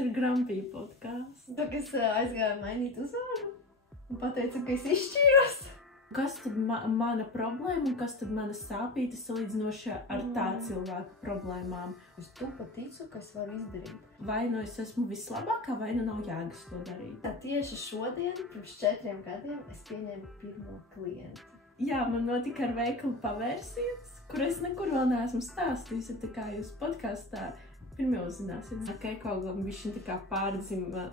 ir Grumpy podkāsts. Tā, ka es aizgāju mainīt uzvārdu un pateicu, ka es izšķīros. Kas tad mana problēma un kas tad mana sāpīte salīdzinoši ar tā cilvēka problēmām? Es tu paticu, ka es varu izdarīt. Vai nu es esmu vislabākā, vai nu nav jēgas to darīt? Tā tieši šodien, pirms 4 gadiem, es pieņēmu pirmo klientu. Jā, man notika ar veikalu pavērsiens, kur es nekur vēl neesmu stāstījusi, tā kā jūs podkāstā pirmie uzzināsiet. Ka kaut kā bišķiņ tā kā pārdzima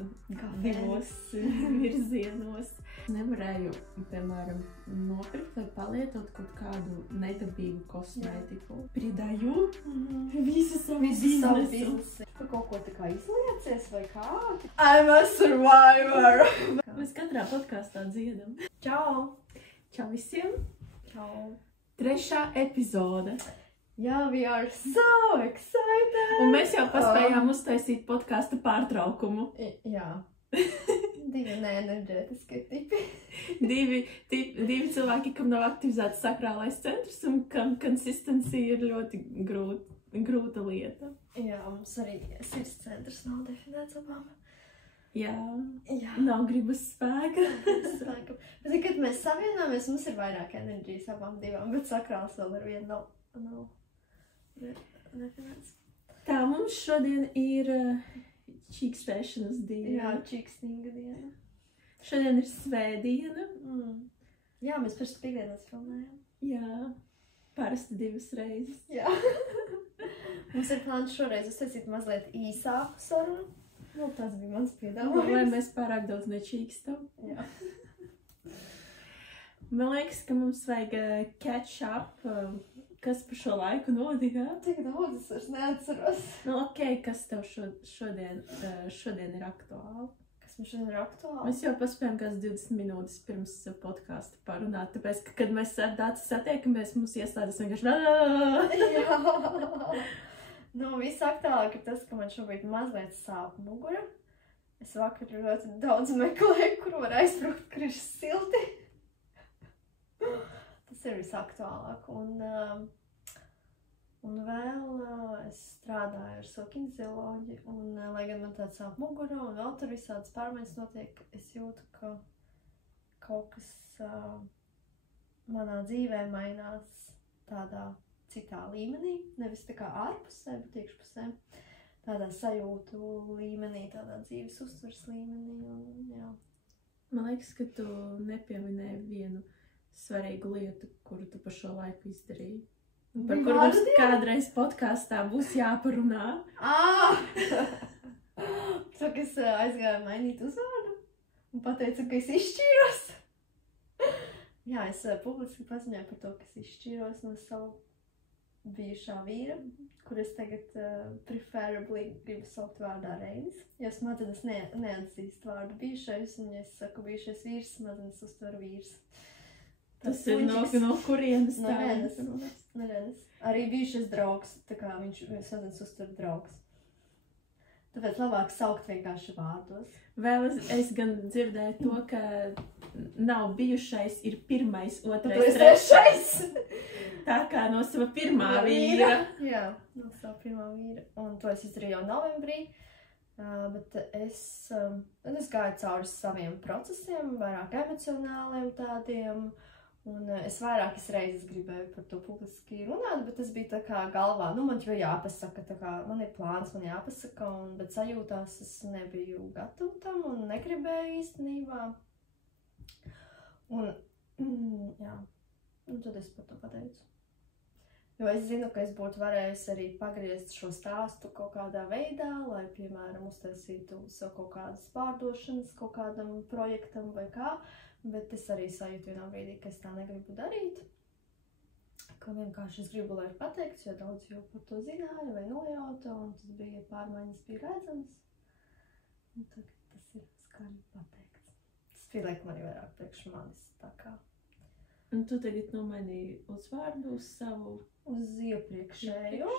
divos virzienos. Nevarēju, piemēram, nopirkt vai palietot kaut kādu nedabīgu kosmētiku. Pridāju visu savu biznesu. Tu kaut ko tā kā izliecies vai kā? I'm a survivor! Mēs katrā podkāstā dziedam. Čau! Čau visiem! Čau! 3. epizode. Jā, we are so excited! Un mēs jau paspējām uztaisīt podkāsta pārtraukumu. Jā. 2 neenerģētiskie tipi. Divi cilvēki, kam nav aktivizēts sakrālais centrs un kam consistency ir ļoti grūta lieta. Jā, mums arī sirds centrs nav definēts abām. Jā. Jā. Nav gribas spēka. Bet, kad mēs savienojamies, mums ir vairāk enerģijas abām divām, bet sakrāls vēl ar vienu nav definēts. Tā, mums šodien ir čīkstēšanas diena. Jā, čīkstinga diena. Šodien ir svētdiena. Jā, mēs pirms piekdienas filmējām. Jā, parasti 2 reizes. Jā. Mums ir plāns šoreiz uztaisīt mazliet īsāku sarunu. Nu, tas bija mans piedāvājums. Lai mēs pārāk daudz nečīkstam. Jā. Man liekas, ka mums vajag catch up, kas par šo laiku notika. Tik daudz es vairs neatceros. Nu, ok, kas tev šodien ir aktuāli? Kas man šodien ir aktuāli? Mēs jau paspējām kāds 20 minūtes pirms podkāsta parunāt, tāpēc, ka, kad mēs satiekamies, mums ieslēdzas vienkārši... Jā. Nu, visaktuālāk ir tas, ka man šobrīd mazliet sāp mugura. Es vakar ļoti daudz meklēju, kur var aizbraukt, kur ir silti. Tas ir visaktuālāk. Un vēl es strādāju ar savu kinesioloģiju, un lai gan man tāds sāp mugura, un vēl tur visādas pārmaiņas notiek, es jūtu, ka kaut kas manā dzīvē mainās tādā citā līmenī, nevis tā kā ārpusē, bet iekšpusē. Tādā sajūtu līmenī, tādā dzīves uztvers līmenī, un jā. Man liekas, ka tu nepieminēji vienu svarīgu lietu, kuru tu par šo laiku izdarīji. Par kuru mums kādreiz podkāstā būs jāparunā. Tā, ka es aizgāju mainīt uzvārdu un pateicu, ka es izšķīros. Jā, es publiski paziņoju par to, ka es izšķīros no savu bijušā vīra, kur es tagad preferably gribu saukt vārdā Reinis. Jo es mazliet neatzīstu vārdu bijušais, un ja es saku bijušais vīrs, mazliet uztveru vīrs. Tas ir no kurienes tā? No Renes. Arī bijušais draugs, tā kā viņš mazliet uztver draugs. Tāpēc labāk saukt vienkārši vārdos. Vēl es gan dzirdēju to, ka nav bijušais, ir pirmais, otrais, trešais. Tā kā no sava pirmā vīra. Jā, no sava pirmā vīra. Un to es izdarīju jau novembrī. Bet es gāju cauri saviem procesiem, vairāk emocionāliem tādiem. Un es vairākas reizes gribēju par to publiski runāt, bet tas bija tā kā galvā. Nu, man jau jāpasaka, tā kā man ir plāns, man jāpasaka, bet sajūtās es nebiju gatava tam un negribēju īstenībā. Un, jā, un tad es par to pateicu. Jo es zinu, ka es būtu varējusi arī pagriezt šo stāstu kaut kādā veidā, lai, piemēram, uztaisītu sev kaut kādas pārdošanas kaut kādam projektam vai kā. Bet es arī sajūtu vienā brīdī, ka es tā negribu darīt. Ka vienkārši es gribu, lai ir pateikts, jo daudz jau par to zināja vai nojauta, un tas bija pārmaiņas bija redzamas. Un tagad tas ir skaļi pateikts. Tas bija man arī vairāk priekš manis, tā kā. Un tu tagad nomainīji uzvārdu uz savu? Uz iepriekšējo,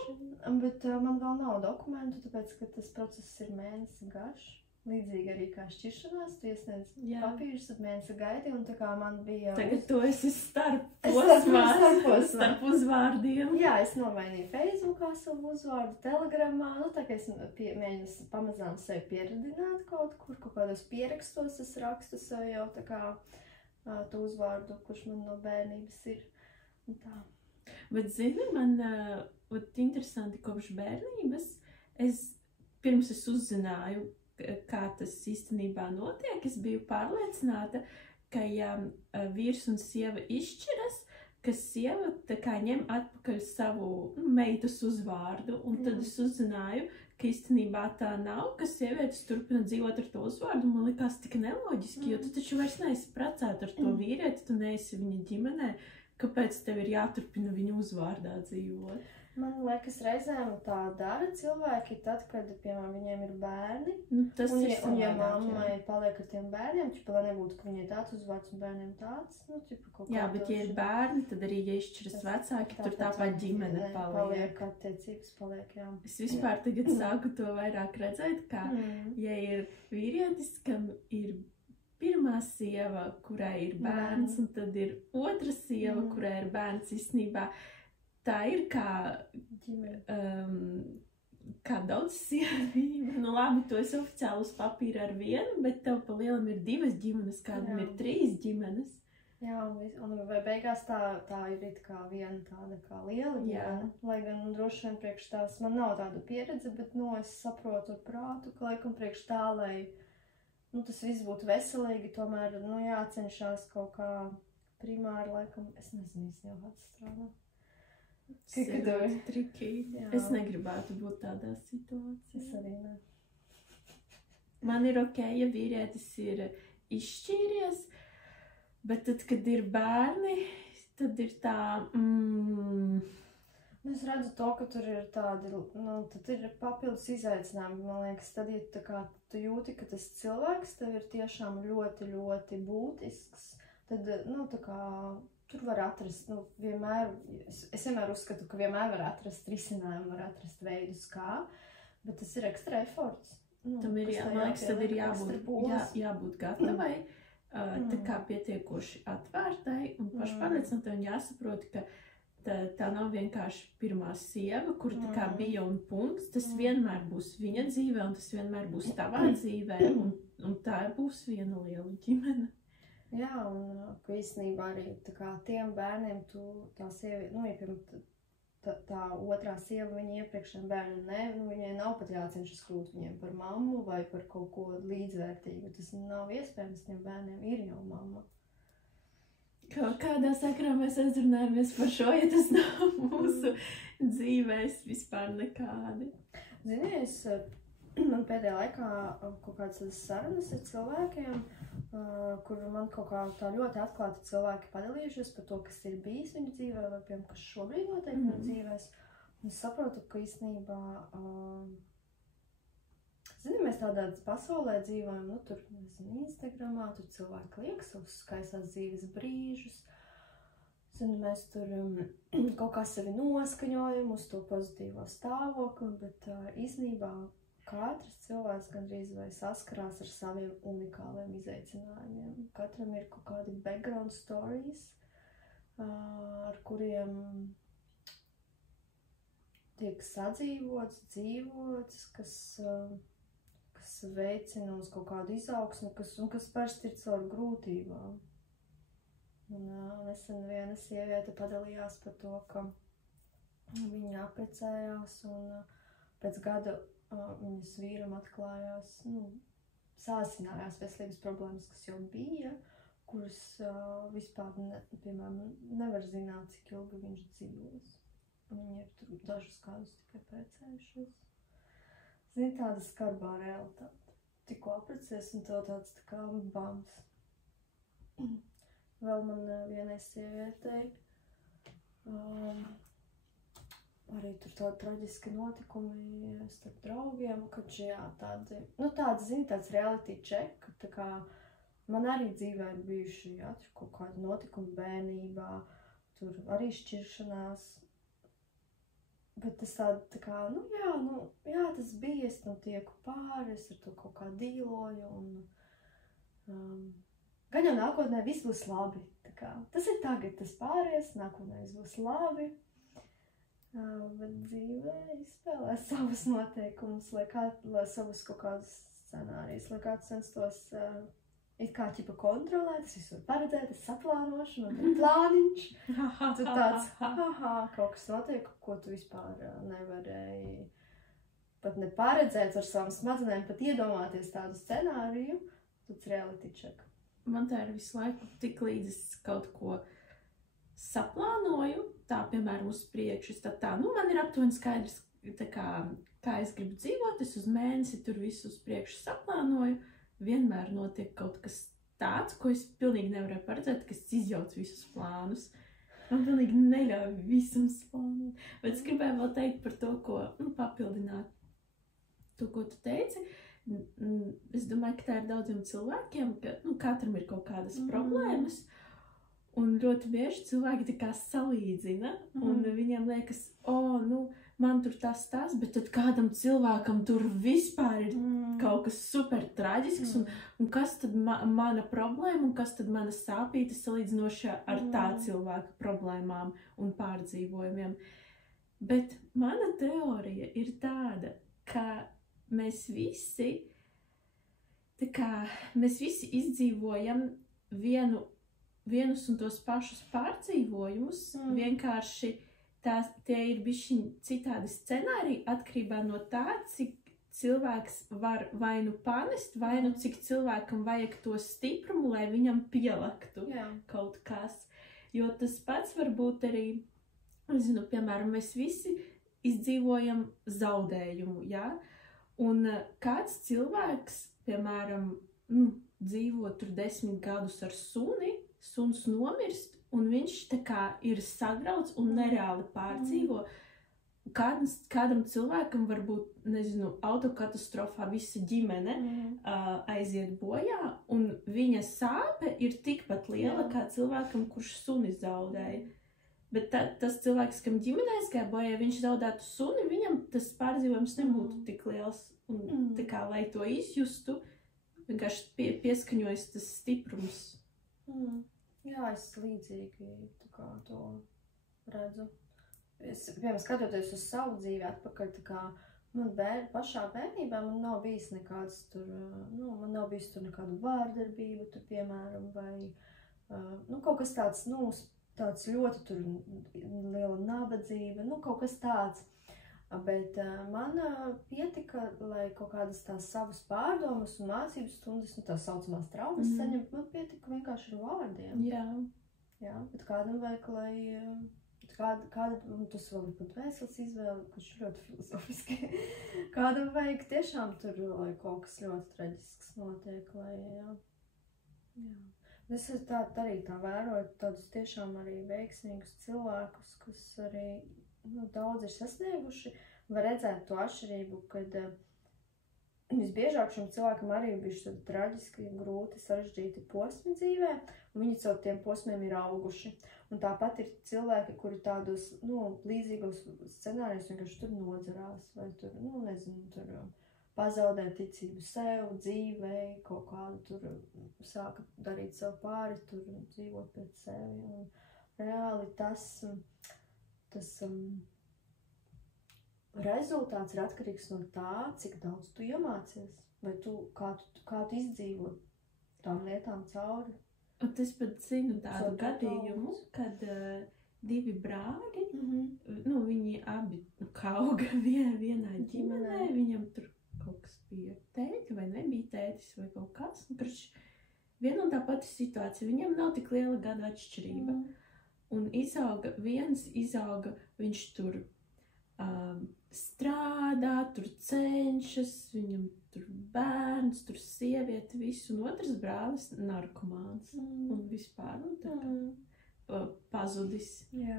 bet man vēl nav dokumentu, tāpēc, ka tas process ir mēnesi garš. līdzīgi arī kā šķiršanās, tu iesniedz Jā. papīrus, tad mēnesi gaidi, un tā kā man bija... Tagad tu esi starp posmās. starp uzvārdiem. Jā, es nomainīju Facebookā savu uzvārdu, Telegramā, nu tā kā es mēģinu pamazām sevi pieradināt kaut kur, kaut kādos pierakstos, es rakstu sev jau tā kā tu uzvārdu, kurš man no bērnības ir, un tā. Bet zini, man interesanti kopš bērnības, pirms es uzzināju, kā tas īstenībā notiek, es biju pārliecināta, ka ja vīrs un sieva izšķiras, ka sieva tā kā ņem atpakaļ savu meitas uzvārdu, un tad es uzzināju, ka īstenībā tā nav, ka sievietes turpina dzīvot ar to uzvārdu, man likās tik neloģiski, jo tu taču vairs neesi precēta ar to vīrieti, tu neesi viņa ģimenē, kāpēc tev ir jāturpina viņa uzvārdā dzīvot? Man liekas, reizēm tā dara cilvēki tad, kad, piemēram, viņiem ir bērni, Tas un, ir un ja savādāk, mammai paliek ar tiem bērniem, lai nebūtu, ka viņai tāds uzvārds un bērniem tāds, kaut jā, bet ja ir bērni, tad arī, ja izšķiras vecāki, tur tāpat ģimene paliek. Attiecības paliek, jā. Es vispār tagad sāku to vairāk redzēt, kā, ja ir vīrietis, kam ir pirmā sieva, kurai ir bērns, un tad ir otra sieva, kurai ir bērns, īstenībā. Tā ir kā daudz sievība. Nu labi, tu esi oficiāli uz papīra ar vienu, bet tev pa lielam ir 2 ģimenes, kādam ir 3 ģimenes. Jā, un vai beigās tā ir it kā viena tāda kā liela ģimene. Lai gan droši vien priekš tās, man nav tāda pieredze, bet es saprotu ar prātu, ka laikam priekš tā, lai tas viss būtu veselīgi, tomēr jācenšās kaut kā primāri, laikam, es nezinu īsti jau atstrādā. Triki. Es negribētu būt tādā situācijā. Es arī ne. Man ir ok, ja vīrietis ir izšķīries, bet tad, kad ir bērni, tad ir tā... Es redzu to, ka tur ir tādi, tad ir papildus izaicinājumi, man liekas, tad, ja tā kā tu jūti, ka tas cilvēks tev ir tiešām ļoti, ļoti būtisks, tad, tā kā... Tur var atrast, vienmēr, es vienmēr uzskatu, ka vienmēr var atrast risinājumu, var atrast veidus kā, bet tas ir ekstra eforts. Tam ir, man liekas, tad ir jābūt gatavai, tā kā pietiekoši atvērtai un pašpārliecinātai, un jāsaprot, ka tā nav vienkārši pirmā sieva, kur tā kā bija un punkts, tas vienmēr būs viņa dzīvē, un tas vienmēr būs tavā dzīvē, un tā būs viena liela ģimene. Jā, un ka īstenībā arī tā kā tiem bērniem tā sieviete, ja tā otrā sieva viņa iepriekšējiem bērniem viņai nav pat jācenšas kļūt viņiem par mammu vai par kaut ko līdzvērtīgu. Tas nav iespējams, tiem bērniem ir jau mamma. Kādā sakarā mēs aizrunājamies par šo, ja tas nav mūsu dzīvēs vispār nekādi? Zini, man pēdējā laikā kaut kādas sarunas ar cilvēkiem, kur man kaut kā tā ļoti atklāti cilvēki padalījušies par to, kas ir bijis viņu dzīvē, vai piemēram, kas šobrīd notiek viņu dzīvēs. Un es saprotu, ka īstenībā, mēs tādā pasaulē dzīvojam, tur, Instagramā, tur cilvēki liek savus skaistās dzīves brīžus. Mēs tur kaut kā sevi noskaņojam uz to pozitīvo stāvokli, bet īstenībā katrs cilvēks gandrīz vai saskarās ar saviem unikāliem izaicinājumiem. Katram ir kaut kādi background stories, ar kuriem tiek sadzīvots, dzīvots, kas veicina uz kaut kādu izaugsmu, kas parasti ir caur grūtībām. Nesen viena sieviete padalījās par to, ka viņa apprecējās un pēc gada viņas vīram atklājās, sāsinājās veselības problēmas, kas jau bija, kuras vispār, piemēram, nevar zināt, cik ilgi viņš dzīvos. Viņi ir tur dažus gadus tikai precējušies. Zini, tāda skarbā realitāte. Tikko apprecēs un tev tāds tā kā bams. Vēl man vienai sievietei arī tur tādi traģiski notikumi starp draugiem, kad tādi, zini, tāds reality check, tā kā man arī dzīvē ir bijuši, tur kaut kādi notikumi bērnībā, tur arī šķiršanās, Bet tas tā kā, jā, tas bija, es tieku pāri, es ar to kaut kā dīloju, un gan jau nākotnē viss būs labi. Tā kā, tas ir tagad, tas pāries, nākotnē viss būs labi. Bet dzīvē izspēlē savus noteikumus, lai savus kaut kādus scenārijus, lai kāds censtos it kā ķipa kontrolēt, es visu paredzēt, es saplānošu, man ir plāniņš. Tu tāds, kaut kas notiek, ko tu vispār nevarēji pat neparedzēt ar savām smadzenēm, pat iedomāties tādu scenāriju, tāds reality check. Man tā ir visu laiku tik līdz es kaut ko saplānoju, tā, piemēram, uz priekšu, tad tā, man ir aptuveni skaidrs, tā kā es gribu dzīvot, es uz mēnesi tur visu uz priekšu saplānoju, vienmēr notiek kaut kas tāds, ko es pilnīgi nevarēju paredzēt, ka es izjaucu visus plānus. Man pilnīgi neļauj visums plānot. Bet es gribēju vēl teikt par to, ko, papildināt to, ko tu teici. Es domāju, ka tā ir daudziem cilvēkiem, ka, katram ir kaut kādas problēmas. Un ļoti bieži cilvēki tā kā salīdzina, un viņiem liekas, man tur tas, bet tad kādam cilvēkam tur vispār ir kaut kas super traģisks, un kas tad mana problēma, un kas tad mana sāpīte salīdzinoši ar tā cilvēka problēmām un pārdzīvojumiem. Bet mana teorija ir tāda, ka mēs visi izdzīvojam vienus un tos pašus pārdzīvojumus, vienkārši tie ir bišķiņ citādi scenāriji atkarībā no tā, cik cilvēks var vai nu panest, vai nu cik cilvēkam vajag to stiprumu, lai viņam pielaktu kaut kas. Jo tas pats var būt arī, piemēram, mēs visi izdzīvojam zaudējumu, jā? Un kāds cilvēks, piemēram, dzīvo tur 10 gadus ar suni, suns nomirst, un viņš tā kā ir sagrauts un nereāli pārdzīvo. Kādam cilvēkam varbūt, autokatastrofā visa ģimene aiziet bojā, un viņa sāpe ir tikpat liela kā cilvēkam, kurš suni zaudēja. Bet tas cilvēks, kam ģimenē aizgāja bojā, viņš zaudētu suni, viņam tas pārdzīvojums nebūtu tik liels. Un tā kā, lai to izjustu, vienkārši pieskaņojas tas stiprums. Jā, es līdzīgi tā kā to redzu. Es, piemēram, skatoties uz savu dzīvi atpakaļ, tā kā man pašā bērnībā man nav bijis nekāds tur, man nav bijis tur nekādu vārdarbību, tur, piemēram, vai, kaut kas tāds, tāds ļoti tur liela nabadzība, kaut kas tāds. Bet man pietika, lai kaut kādas tās savas pārdomas un mācības stundas, tās saucamās traumas saņemt, man pietika vienkārši ar vārdiem. Jā, bet kādam vajag, lai un tas vēl ir pat vēseles izvēle, kurš ļoti filozofiski. Kādam vajag tiešām tur, lai kaut kas ļoti traģisks notiek, jā. Es arī tā vēroju tādus tiešām arī veiksmīgus cilvēkus, kas arī daudz ir sasnieguši, var redzēt to atšķirību, kad visbiežāk šim cilvēkam arī ir bijuši tādi traģiski, grūti, sarežģīti posmi dzīvē, un viņi caur tiem posmiem ir auguši. Un tāpat ir cilvēki, kuri tādos, līdzīgos scenārijos vienkārši tur nodzerās, vai tur, tur pazaudē ticību sev, dzīvei, kaut kādu tur sāka darīt sev pāri, tur dzīvot pēc sevi. Un reāli tas rezultāts ir atkarīgs no tā, cik daudz tu iemācies, vai kā tu izdzīvo tām lietām cauri. Un es pat zinu tādu gadījumu, kad divi brāļi, viņi abi auga vienā ģimenē, viņam tur kaut kas bija tēti vai nebija tētis vai kaut kas. Viena un tā pati situācija, viņam nav tik liela gada atšķirība. Un viņš tur strādā, tur cenšas, viņam tur bērns, tur sieviete, visu, un otrs brālis narkomāns. Un vispār, pazudis. Jā.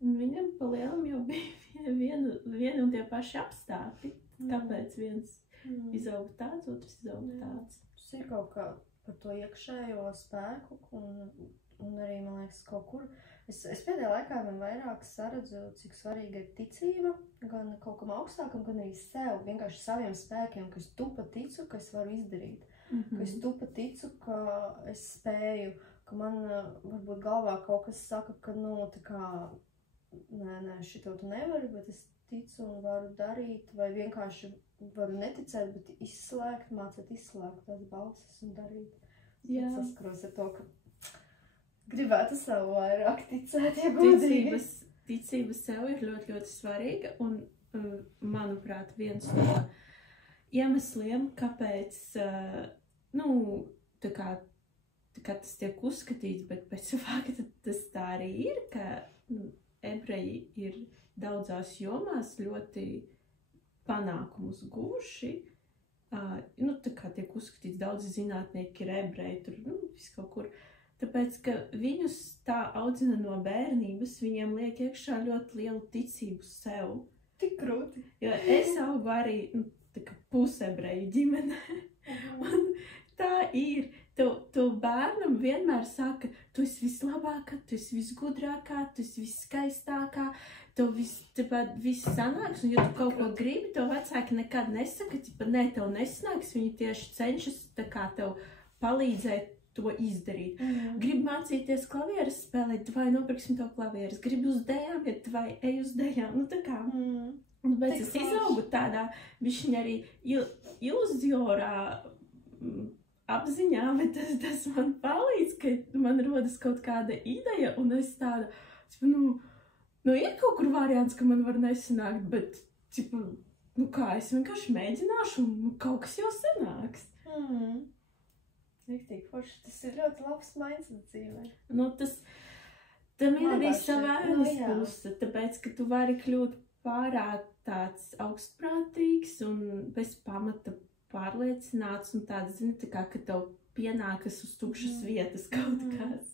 Un viņam pa lielam jau bija viena un tie paši apstākļi. Kāpēc viens izauga tāds, otrs izauga tāds. Tas ir kaut kā par to iekšējo spēku, un arī, man liekas, kaut kur. Es pēdējā laikā man vairāk saredzu, cik svarīga ir ticība, gan kaut kam augstākam, gan arī sev, vienkārši saviem spēkiem, ka es tupa ticu, ka es varu izdarīt. Ka es tupa ticu, ka es spēju, ka man varbūt galvā kaut kas saka, ka, tā kā, nē, šito tu nevari, bet es ticu un varu darīt, vai vienkārši varu neticēt, bet mācīt izslēgt tās balsis un darīt. Jā. Saskaros ar to, ka gribētu sev vairāk ticēt, ja godīgi. Ticība sev ir ļoti, ļoti svarīga, un, manuprāt, viens no iemesliem, kāpēc, tā kā tas tiek uzskatīts, bet pēc fakta tas tā arī ir, ka ebreji ir daudzās jomās ļoti panākumus guvuši. Tā kā tiek uzskatīts, daudzi zinātnieki ir ebreji, tur, viss kaut kur. Tāpēc, ka viņus tā audzina no bērnības, viņiem liek iekšā ļoti lielu ticību sev. Tik krūti. Jo es augu arī tā kā pusebreju ģimenē. Un tā ir. Tu bērnam vienmēr saka, tu esi vislabākā, tu esi visgudrākā, tu esi visskaistākā, tev viss sanāks, un ja tu kaut ko gribi, tev vecāki nekad nesaka, nē, tev nesanāks, viņi tieši cenšas tā kā tev palīdzēt to izdarīt. Gribu mācīties klavieres spēlēt, vai nopirksim to klavieres. Gribu uz dejām, vai ej uz dejām. Tā kā. Un pēc es izaugu tādā bišķiņ arī iluzorā apziņā, bet tas man palīdz, ka man rodas kaut kāda ideja, un es tāda, ir kaut kur variants, ka man var nesanākt, bet, kā, es vienkārši mēģināšu, un kaut kas jau sanāks. Riktīgi forši. Tas ir ļoti labs mindset dzīvē. Tam ir arī sava ēnas puse, tāpēc, ka tu vari kļūt pārāk tāds augstprātīgs un bez pamata pārliecināts un tāds, tā kā, ka tev pienākas uz tukšas vietas kaut kas.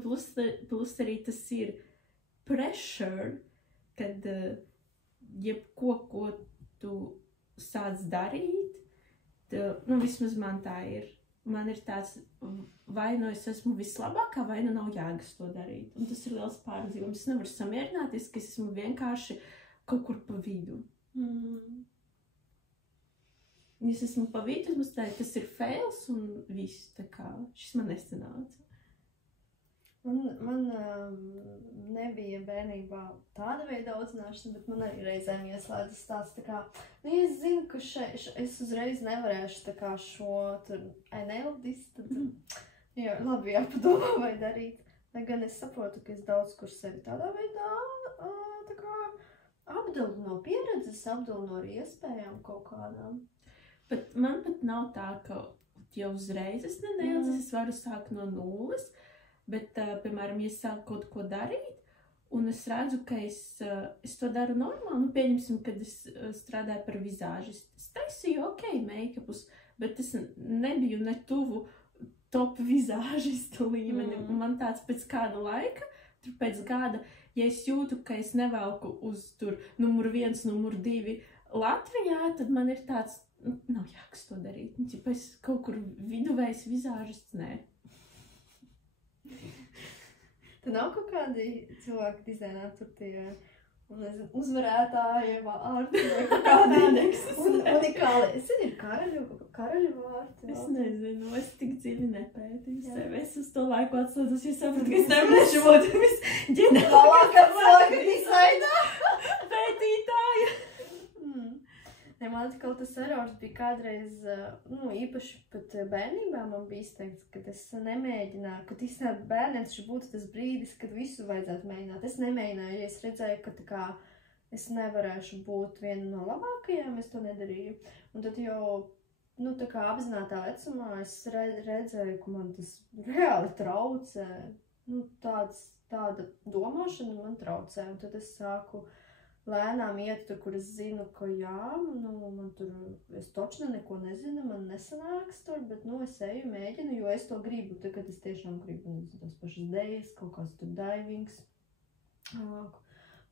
Plus arī tas ir pressure, kad jebko, ko tu sāc darīt, vismaz man tā ir. Man ir tāds, vai es esmu vislabākā, vai nav jēgas to darīt. Un tas ir liels pārdzīvums. Es nevaru samierināties, ka es esmu vienkārši kaut kur pa vidu. Ja es esmu pa vidu, es tā, tas ir fails un viss, tā kā, šis man nesanāca. Man nebija bērnībā tāda veida audzināšana, bet man arī reizēm ieslēdzas tāds tā kā, ja es zinu, ka es uzreiz nevarēšu tā kā šo tur nailed-this, tad labi jāpadomā vai darīt. Lai gan es saprotu, ka es daudz kur sevi tādā veidā tā kā apdalu no pieredzes, apdalu no iespējām kaut kādām. Bet man pat nav tā, ka jau uzreiz es nenaildzes, es varu sākt no nulles. Bet, piemēram, ja es sāku kaut ko darīt, un es redzu, ka es to daru normāli, pieņemsim, kad es strādāju par vizāžistu. Es taisīju make-upus, bet es nebiju ne tuvu top vizāžistu līmeni. Man tāds pēc kāda laika, tur pēc gada, ja es jūtu, ka es nevelku uz tur numur 1, numur 2 Latvijā, tad man ir tāds, nav jākas to darīt. Es kaut kur viduvējs vizāžists, nē. Tad nav kaut kādi cilvēki dizainā tur tie uzvarētāji vārti vai kaut kādi unikāli. Es zinu, ir karaļu vārti. Es nezinu, es tik dziļi nepētīju sevi. Es uz to laiku atslēdzos, jo sapratu, ka es nevarēšu būt visģenerālākā cilvēka dizainā pētītāja. Man atkal tas erors bija kādreiz, īpaši pat bērnībā man bija izteikts, ka es nemēģināju, ka īstenībā bērniem taču būtu tas brīdis, kad visu vajadzētu mēģināt. Es nemēģināju, ja es redzēju, ka tā kā es nevarēšu būt viena no labākajām, es to nedarīju. Un tad jau, tā kā apzinātā vecumā es redzēju, ka man tas reāli traucē. Tāda domāšana man traucē, un tad es sāku lēnām iet tur, kur es zinu, ka man tur, es točni neko nezinu, man nesanāks tur, bet, es eju, mēģinu, jo es to gribu, kad es tiešām gribu, tās pašas dejas, kaut kāds tur divings,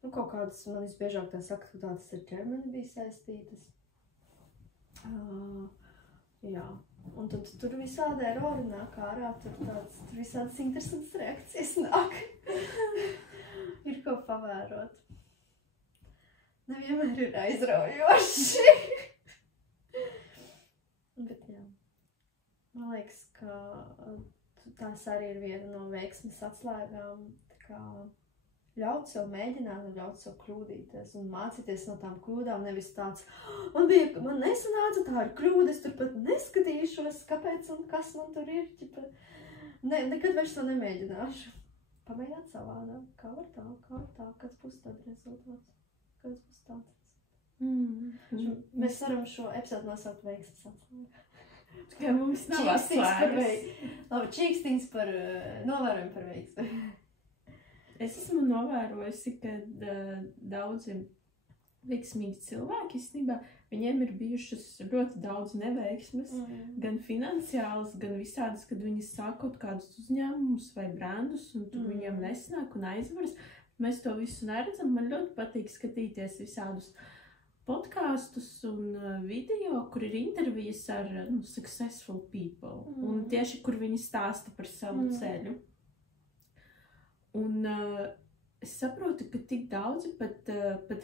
kaut kādas, man visbiežāk tā saka, ka tādas ar ķermeni bija saistītas. Jā, un tad tur visādi erori nāk ārā, tur visādas interesantas reakcijas nāk. pavērot. Nevienmēr ir aizraujoši. Bet jā, man liekas, ka tās arī ir viena no veiksmes atslēgām, tā kā ļaut sev mēģināt un ļaut sev kļūdīties un mācīties no tām kļūdām, nevis tāds, man nesanāca, tā ir kļūda, es tur pat neskatīšos, kāpēc un kas man tur ir, nekad vairs to nemēģināšu. Pamēģināt savādāk, kā var tā, kāds būs tad rezultāts, kāds būs tāds. Mēs varam šo epizodu nosaukt veiksmes atslēga. Tikai mums nav atslēgas. Labi, čīkstiņas par novērojumu par veiksmi. Es esmu novērojusi, ka daudzi veiksmīgi cilvēki, īstenībā, viņiem ir bijušas ļoti daudz neveiksmes, gan finansiālas, gan visādas, kad viņi sāk kaut kādus uzņēmumus vai brandus, un tur viņiem nesanāk un aizvaras. Mēs to visu neredzam. Man ļoti patīk skatīties visādus podkastus un video, kur ir intervijas ar successful people, un tieši, kur viņi stāsta par savu ceļu. Un es saprotu, ka tik daudzi pat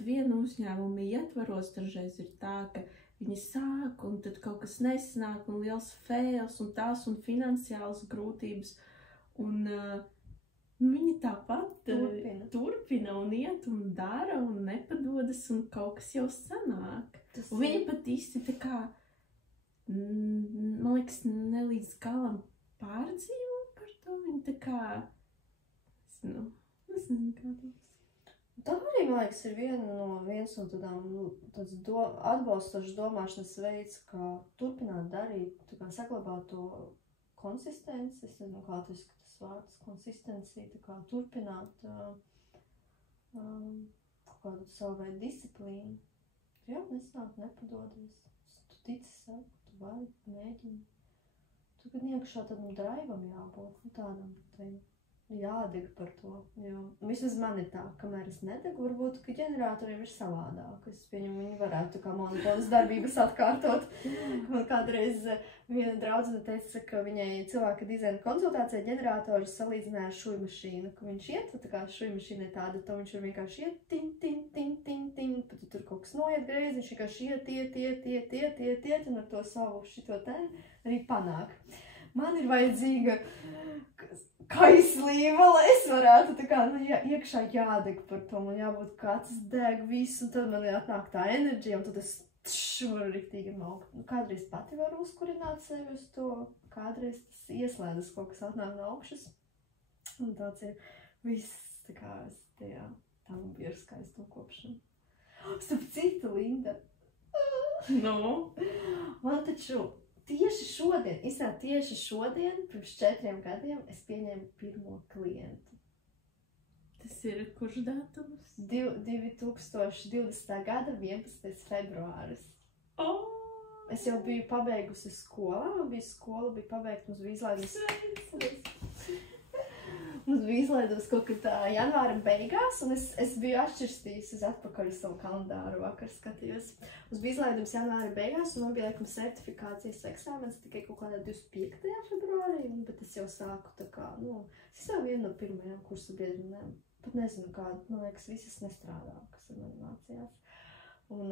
vienu uzņēmumu ietvaros dažreiz ir tā, ka viņi sāk, un tad kaut kas nesanāk, un liels fails, un tās, un finansiālas grūtības, un viņi tāpat turpina un iet un dara, un nepadodas, un kaut kas jau sanāk. Un viņi pat īsti tā kā, man liekas, nelīdz galam pārdzīvo par to, viņi tā kā, es nezinu, kā tas. Tā arī, man liekas, ir viens no tādām atbalstošas domāšanas veids, kā turpināt darīt, tā kā saglabāt to konsistenci, es nezinu, kā tas vārds, konsistencija, tā kā turpināt kaut kādu savu veidu disciplīnu. Jā, nesanāk, nepadodies. Tu tici sev, tu vari, mēģini. Tu, kad iekšā tādam draivam jābūt, tādam tādam. Jādeg par to, jo vismaz man ir tā, kamēr es nedegu, varbūt, ka ģeneratoriem ir savādāk. Es pieņemu, viņi varētu tā kā monotonas darbības atkārtot. Man kādreiz viena draudzene teica, ka viņai cilvēka dizaina konsultācijā ģenerators salīdzināja ar šujmašīnu, ka viņš iet, tā kā šujmašīna ir tāda, to viņš var vienkārši iet, tin, pat tur kaut kas noiet greizi, viņš vienkārši iet, un ar to savu šito te arī panāk. Man ir vajadzīga kaislība, lai es varētu tā kā, iekšā jādeg par to, man jābūt kāds deg visu, un tad man atnāk tā enerģija, un tad es varu riktīgi maukt. Kādreiz pati varu uzkurināt sevi uz to, kādreiz tas ieslēdzas, kaut kas atnāk no augšas, un tāds ir viss, tā kā es tajā, tā man bija ar skaistu kopšanu. Starp citu, Linda. Man taču tieši šodien, pirms 4 gadiem, es pieņēmu pirmo klientu. Tas ir kurš datums? 2020. gada 11. februāris. Es jau biju pabeigusi skolā, skola bija pabeigta, mums bija izlaidums kaut kad janvāra beigās, un es biju atšķirstījusi uz atpakaļ savu kalendāru, vakar skatījos. Mums bija izlaidums janvāra beigās, un man bija, laikam, certifikācijas eksāmens tikai kaut kādā 25. februārī, bet es jau sāku tā kā, es jau vienu no pirmajām kursa biedrinēm. Pat nezinu kādu, man liekas, visas nestrādā, kas ar mani mācījās. Un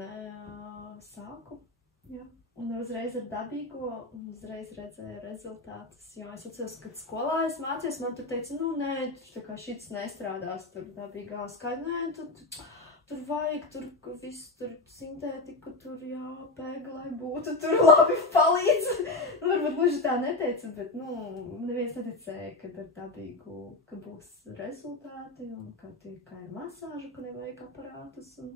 sāku, jā. Un uzreiz ar dabīgo, un uzreiz redzēju rezultātus. Jo es atceros, kad skolā es mācījos, man tur teica, nē, tā kā šits nestrādās, tur dabīgā skaidri, nē, tur vajag, tur viss, tur sintētiku, tur jāpēga, lai būtu, tur labi palīdz. Varbūt gluži tā neteica, bet, neviens neticēja, kad ar dabīgu, ka būs rezultāti, un ka ir masāža, ka nevajag aparātus, un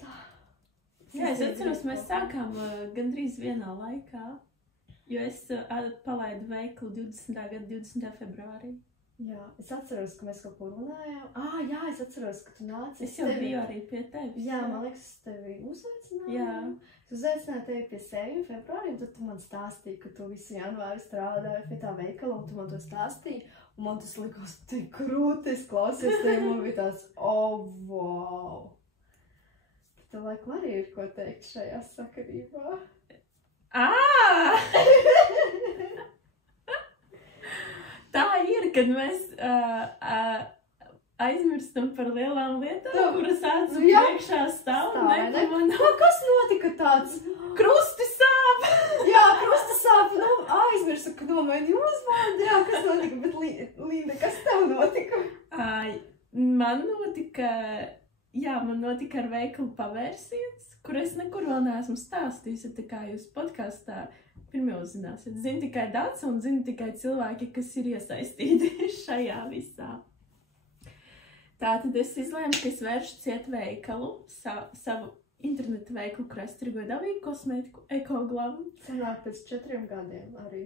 tā. Jā, es atceros, mēs sākām gandrīz vienā laikā, jo es palaidu veiklu 20. gada 20. februārī. Jā, es atceros, ka mēs kaut ko runājām. Jā, es atceros, ka tu nāci. Es jau biju arī pie tevis. Jā, man liekas, es tevi uzaicināju. Jā. Es uzaicināju tevi pie sevi februārī, un tad tu man stāstīji, ka tu visu janvāri strādāji pie tā veikala, un tu man to stāstīji. Un man tas likās tik krūti, es klausījos tevi, man bija tāds, wow! Tev laikam arī ir ko teikt šajā sakarībā. Tā ir, kad mēs aizmirstam par lielām lietām, Tā, kuras acu jā. priekšā stāv un Stāv, ne? nepamanā. Kas notika tāds? Krusti sāp! Jā, krusta sāp, nu, aizmirsu, ka domāju, uzvārdu, jā, kas notika, bet Linda, kas tev notika? Man notika ar veikalu pavērsiens, kur es nekur vēl neesmu stāstījusi, tā kā jūs podkastā pirmie uzzināsiet. Zinu tikai Dāca un zinu tikai cilvēki, kas ir iesaistīti šajā visā. Tātad es izlēmu, ka es vēršu ciet veikalu, savu internetu veikalu, kur es tirgoju dabīgu kosmētiku, ekoglavu. Sanāk pēc 4 gadiem arī.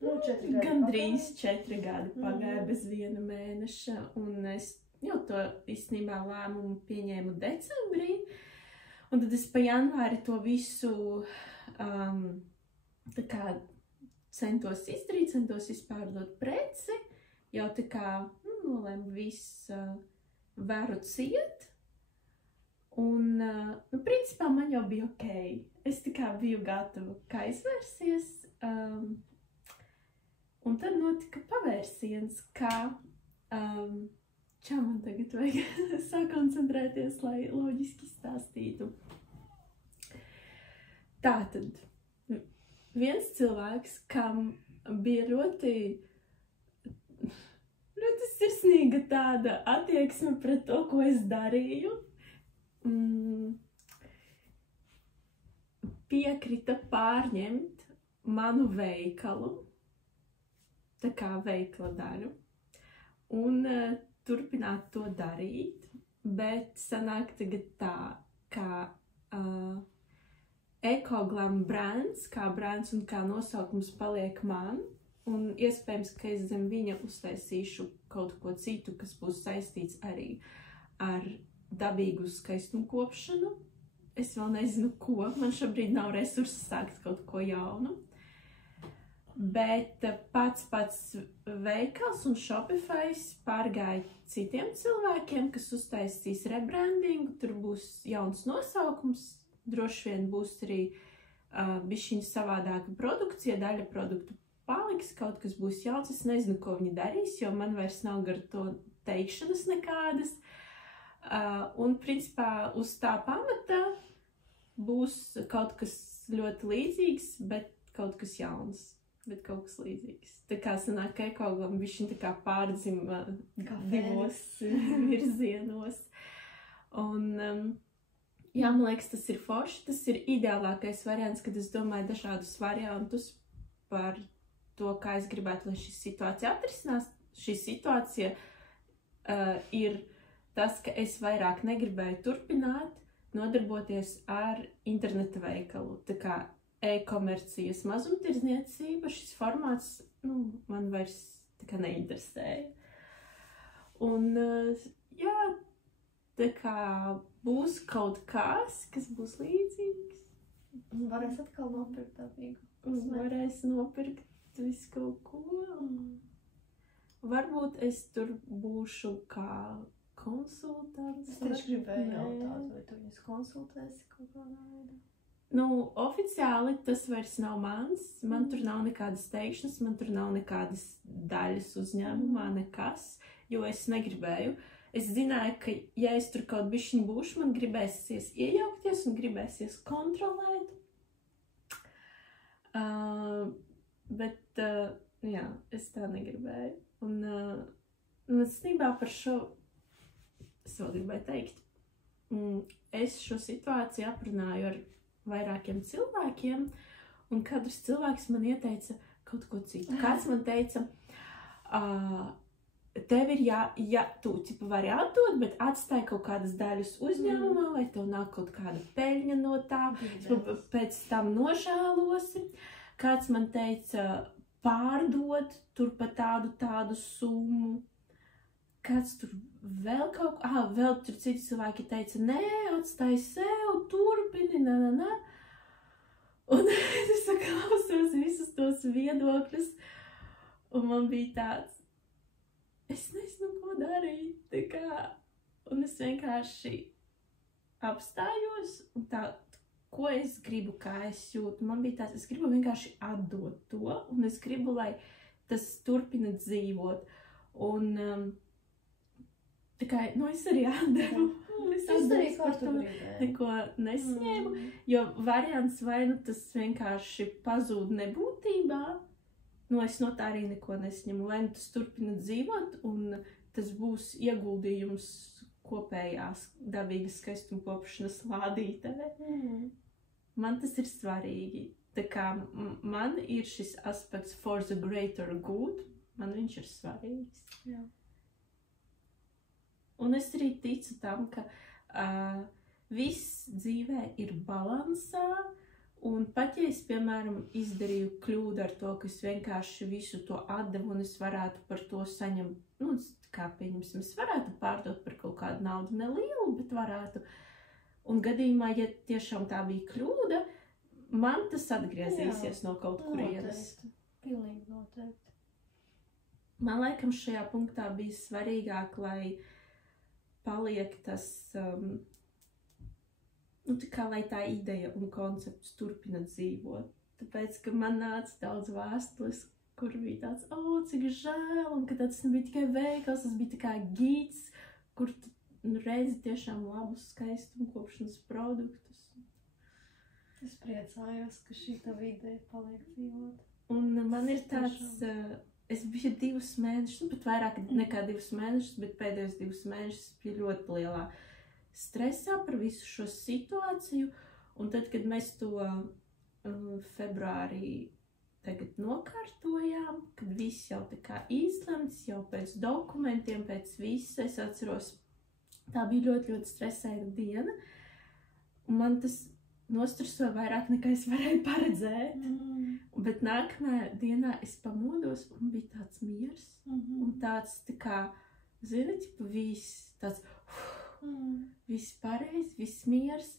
Nu, 4 gadi. Gandrīz 4 gadi pagāja bez 1 mēneša, un es jau to īstenībā lēmumu pieņēmu decembrī. Un tad es pa janvāri to visu tā kā centos izdarīt, centos izpārdot preci, jau tā kā nolēmu visu varu ciet. Un, principā man jau bija ok. Es tā kā biju gatava, kā izvērsies. Un tad notika pavērsiens, kā čā man tagad vajag sakoncentrēties, lai loģiski stāstītu. Tātad, viens cilvēks, kam bija ļoti sirsnīga tāda attieksme pret to, ko es darīju, piekrita pārņemt manu veikalu, tā kā veikla daļu, un turpināt to darīt, bet sanāk tagad tā, kā ekoglam brands, kā brands un kā nosaukums paliek man, un iespējams, ka es zem viņa uztaisīšu kaut ko citu, kas būs saistīts arī ar dabīgu skaistumu kopšanu. Es vēl nezinu, ko. Man šobrīd nav resursi sākt kaut ko jaunu. Bet pats veikals un Shopify pārgāja citiem cilvēkiem, kas uztaisīs rebrandingu. Tur būs jauns nosaukums. Droši vien būs arī bišķiņa savādāka produkcija, daļa produktu paliks, kaut kas būs jauns. Es nezinu, ko viņi darīs, jo man vairs nav gar to teikšanas nekādas. Un, principā, uz tā pamata būs kaut kas ļoti līdzīgs, bet kaut kas jauns, bet kaut kas līdzīgs. Tā kā sanāk, ka ekoglam bišķiņ tā kā pārdzima divos virzienos. Un, jā, man liekas, tas ir forši, tas ir ideālākais variants, kad es domāju dažādus variantus par to, kā es gribētu, lai šī situācija atrisinās. Šī situācija ir tas, ka es vairāk negribēju turpināt nodarboties ar interneta veikalu. Tā kā e-komercijas mazumtirdzniecība, šis formāts, man vairs tā kā neinteresēja. Un, jā, tā kā būs kaut kas būs līdzīgs. Varēs atkal nopirkt dabīgu. Varēs nopirkt visu kaut ko. Varbūt es tur būšu kā konsultants. Es tieši gribēju jautāt, vai tu viņus konsultēsi kaut kādā veidā? Oficiāli tas vairs nav mans. Man tur nav nekādas teikšanas, man tur nav nekādas daļas uzņēmumā, nekas, jo es negribēju. Es zināju, ka ja es tur kaut bišķiņ būšu, man gribēsies iejaukties un gribēsies kontrolēt. Bet, jā, es tā negribēju. Un es nībā par šo, es vēl gribēju teikt, es šo situāciju aprunāju ar vairākiem cilvēkiem, un katrs cilvēks man ieteica kaut ko citu. Kāds man teica, tev ir tu vari atdot, bet atstāj kaut kādas daļas uzņēmumā, lai tev nāk kaut kāda peļņa no tā, pēc tam nožēlosi. Kāds man teica, pārdot tur pa tādu summu. Kāds tur vēl kaut ko, vēl tur citi cilvēki teica, nē, atstāj sev, turpini, nā. Un es klausos visus tos viedokļus, un man bija tāds, es nezinu, ko darīt, tā kā, un es vienkārši apstājos, un tā, ko es gribu, kā es jūtu. Man bija tāds, es gribu vienkārši atdot to, un es gribu, lai tas turpina dzīvot. Un tā kā, es arī atdevu. Es arī par to neko nesņēmu, jo variants vai tas vienkārši pazūd nebūtībā, es no tā arī neko nesņemu, vai tas turpina dzīvot, un tas būs ieguldījums kopējās dabīgas skaistuma kopšanas lādītē. Man tas ir svarīgi. Tā kā man ir šis aspekts for the greater good, man viņš ir svarīgs. Jā. Un es arī ticu tam, ka viss dzīvē ir balansā, un pat ja es, piemēram, izdarīju kļūdu ar to, ka es vienkārši visu to atdevu, un es varētu par to saņemt, kā pieņemsim, es varētu pārdot par kaut kādu naudu nelielu, bet varētu. Un gadījumā, ja tiešām tā bija kļūda, man tas atgriezīsies no kaut kurienes. Pilnīgi noteikti. Man laikam šajā punktā bija svarīgāk, lai paliek tas, lai tā ideja un koncepts turpina dzīvot. Tāpēc, ka man nāca daudz vēstules, kur bija tāds, cik žēl, un ka tas nebija tikai veikals, tas bija tā kā gīds, kur reizi tiešām labus skaistumu kopšanas produktus. Es priecājos, ka šī tava ideja paliek dzīvot. Un man ir tāds, es biju 2 mēnešus, pat vairāk nekā 2 mēnešus, bet pēdējos 2 mēnešus biju ļoti lielā stresā par visu šo situāciju. Un tad, kad mēs to februārī tagad nokārtojām, kad viss jau tā kā izlemts, jau pēc dokumentiem, pēc visa, es atceros, tā bija ļoti, ļoti stresēta diena. Un man tas nostresoja vairāk nekā es varēju paredzēt. Bet nākamajā dienā es pamodos un bija tāds miers. Un tāds, tā kā, zini, viss tāds, viss pareizi, viss miers.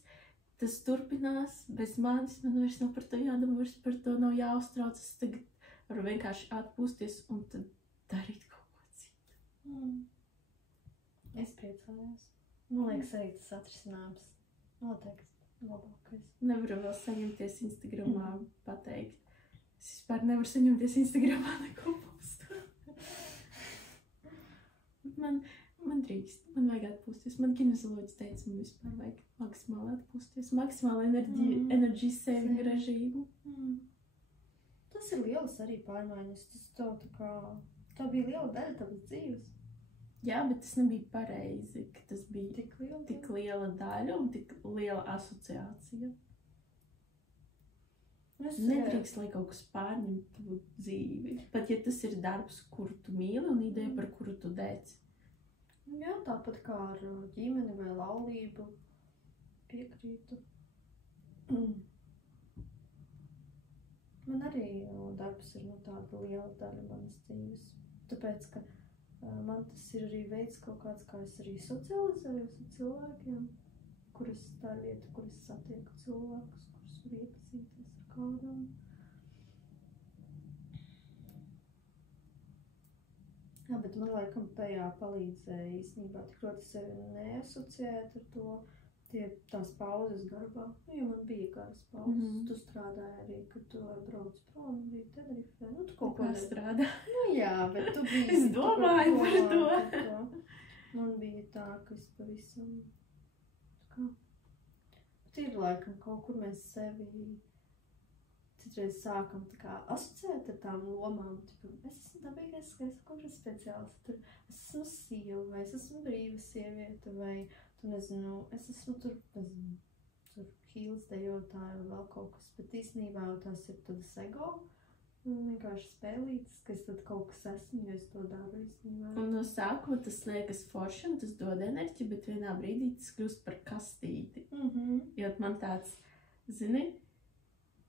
Tas turpinās bez manis, man vairs nav par to jādomā, vairs par to nav jāuztrauc. Es tagad varu vienkārši atpūsties un tad darīt kaut ko citu. Es priecājos. Man liekas, arī tas atrisinājums noteikti labākais. Nevaru vēl saņemties Instagramā pateikt. Es vispār nevaru saņemties Instagramā neko postu. Man drīkst, man vajag atpūsties. Man kinezoloģis teica, man vispār vajag maksimāli atpūsties. Maksimāli energy saving režīmu. Tas ir lielas arī pārmaiņas. Tā bija liela daļa tavas dzīves. Jā, bet tas nebija pareizi, ka tas bija tik liela daļa un tik liela asociācija. Nedrīkst, lai kaut kas pārņem tavu dzīvi. Pat ja tas ir darbs, kuru tu mīli un ideja, par kuru tu dēci. Jā, tāpat kā ar ģimeni vai laulību piekrītu. Man arī darbs ir tāda liela daļa manas dzīves. Tāpēc, ka man tas ir arī veids kaut kāds, kā es arī socializējos ar cilvēkiem, tā ir vieta, kur es satieku cilvēkus, kurus var iepazīties ar kādam. Jā, bet man laikam tajā palīdzēja īstenībā tik ļoti sevi neasociēt ar to, tās pauzes darbā. Jo man bija garas pauzes. Tu strādāji arī, kad tu brauc prom, bija Tenerifē. Tu kaut ko strādā. Jā, bet tu biji... Es domāju par to. Man bija tā, ka es pavisam... Bet ir laikam kaut kur mēs sevi citreiz sākam tā kā asociēt ar tām lomām. Es esmu dabīgais skaistuma speciālists. Es esmu sieva, vai es esmu brīva sieviete, vai tu nezinu, es esmu tur hīles dejotāja vai vēl kaut kas. Bet īstenībā tās ir tādas ego, vienkārši spēlītas, ka es tad kaut kas esmu, jo es to daru īstenībā. Un no sākuma tas liekas forši un tas dod enerģiju, bet vienā brīdī tas kļūst par kastīti. Jo man tāds, zini,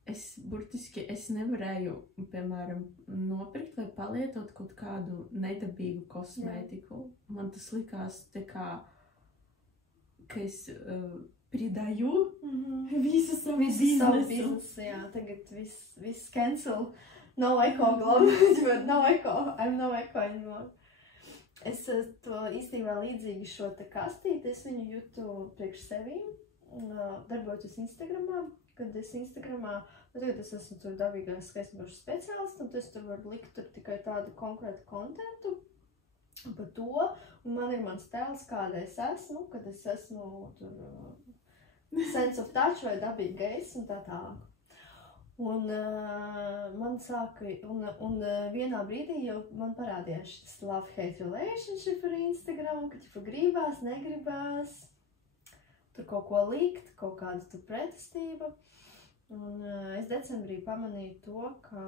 es nevarēju, piemēram, nopirkt vai palietot kaut kādu nedabīgu kosmētiku. Man tas likās tā kā, ka es pridaju visu savu biznesu. Jā, tagad viss cancel. No eco glove, I'm no eco anymore. Es to īstenībā līdzīgi šo te kastīti, es viņu jūtu priekš sevīm, darbojoties Instagramā. Kad es Instagramā, tagad es esmu tur dabīgais skaistuma speciālists, un es tur varu likt tur tikai tādu konkrētu kontentu. par to, un man ir mans tēls, kāda es esmu, kad es esmu tur sense of touch vai dabīgi gejs un tā tālāk. Un man sāka, un vienā brīdī jau man parādījās šis love-hate relationship ar Instagram, ka ķipa gribās, negribās, tur kaut ko likt, kaut kāda tur pretestība. Un es decembrī pamanīju to, ka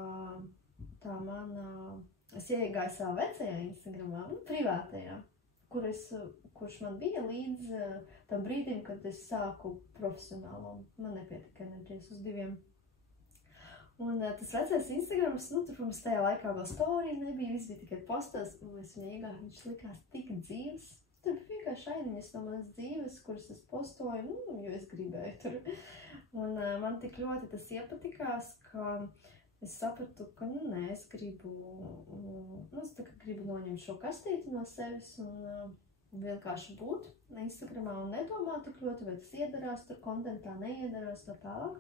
tā mana, es iegāju savā vecajā Instagramā, privātajā, kurš man bija līdz tam brīdim, kad es sāku profesionālo, man nepietika enerģijas uz 2. Un tas vecais Instagrams, tur, protams, tajā laikā vēl storija nebija, viss bija tikai postos, un es viņu iegāju, viņš likās tik dzīves. Tur bija vienkārši ainiņas no manas dzīves, kuras es postoju, jo es gribēju tur. Un man tik ļoti tas iepatikās, ka es sapratu, ka, nē, es gribu noņemt šo kastīti no sevis un vienkārši būt Instagramā un nedomāt tik ļoti, vai tas iedarās tur kontentā, neiedarās tā tālāk.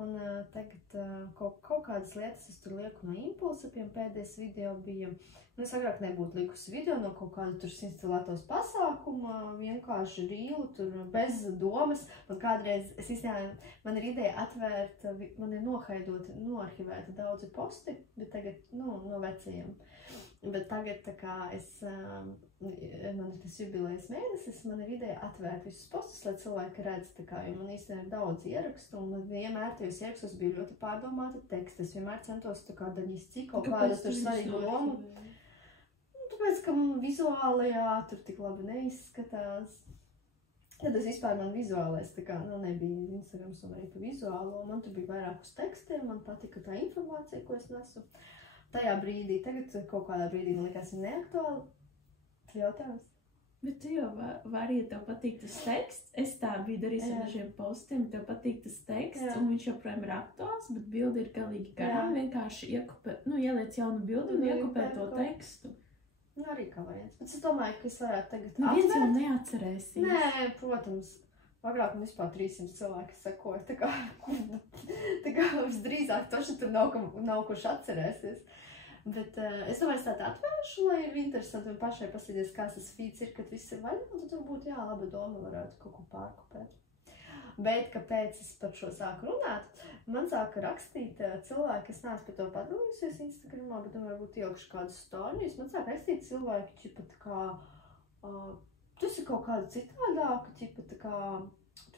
Un tagad kaut kādas lietas es tur lieku no impulsa, pēdējais video bija, es agrāk nebūtu likusi video no kaut kāda tur instalētos pasākuma, vienkārši rīlu, tur bez domas. Man kādreiz, man ir ideja atvērt, man ir noarhivēti daudzi posti, bet tagad, no vecajiem. Bet tagad, tā kā man ir tas jubilejas mēnesis, man ir ideja atvērt visus postus, lai cilvēki redz, tā kā, jo man īstenībā ir daudz ierakstu, un vienmēr tajos ierakstos bija ļoti pārdomāti teksti. Es vienmēr centos tā kā daļīs cik kaut kādu tur svarīgu lomu. Tāpēc, ka vizuālajā tur tik labi neizskatās. Tad es vispār man vizuālais, tā kā, nebija Instagrams un arī pa vizuālo, man tur bija vairāk uz tekstiem, man patika tā informācija, ko es nesu. Tajā brīdī, tagad kaut kādā brīdī man likās ir neaktuāli. Jautājums. Bet tu jau vari, ja tev patīk tas teksts, es tā biju darījis ar dažiem postiem, tev patīk tas teksts, un viņš joprojām ir aktuāls, bet bildi ir galīgi garām, vienkārši ieliec jaunu bildi un iekopē to tekstu. Arī kā variants, bet es domāju, ka es varētu tagad atvērt. Viens jau neatcerēsies. Nē, protams. Agrāk man vispār 300 cilvēki sekoja, tā kā visdrīzāk toši tur nav kurš atcerēsies. Bet es domāju, es tādu atvēršu, lai ir interesanti un pašai pasīties, kāds tas feeds ir, kad viss ir vaļā, un tad varbūt, laba doma varētu kaut ko pārkopēt. Bet, kāpēc es par šo sāku runāt, man sāka rakstīt cilvēki, es neesmu par to padalījusies Instagramā, bet varbūt ielkšu kādus storijas, man sāka rakstīt cilvēki, čipa tā kā, tas ir kaut kāda citādāka, ķipa tā kā,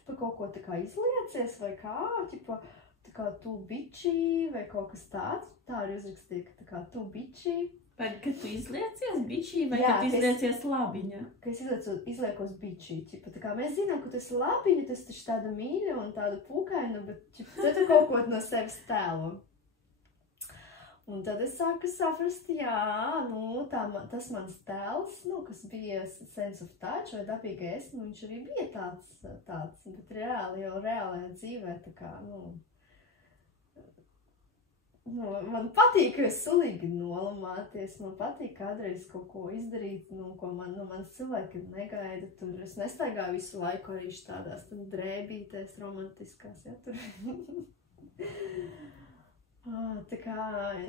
tu kaut ko tā kā izliecies vai kā, ķipa tā kā tu bičī vai kaut kas tāds. Tā arī uzrakstīja, ka tā kā tu bičī. Vai, ka tu izliecies bičī vai ka tu izliecies labiņa? Ka es izliekos bičī, ķipa tā kā mēs zinām, ka tu esi labiņa, tu esi taču tāda mīļa un tāda pukaina, bet ķipa tad tu kaut ko no sevis tēlo. Un tad es sāku saprast, tas mans tēls, kas bija sense of touch vai dabīga esmu, viņš arī bija tāds, bet reālajā dzīvē, tā kā, man patīk, ka es sulīgi nolamāties, man patīk kādreiz kaut ko izdarīt, ko manas cilvēki negaida, tur es nestaigāju visu laiku arī tādās drēbītēs romantiskās, tur. Tā kā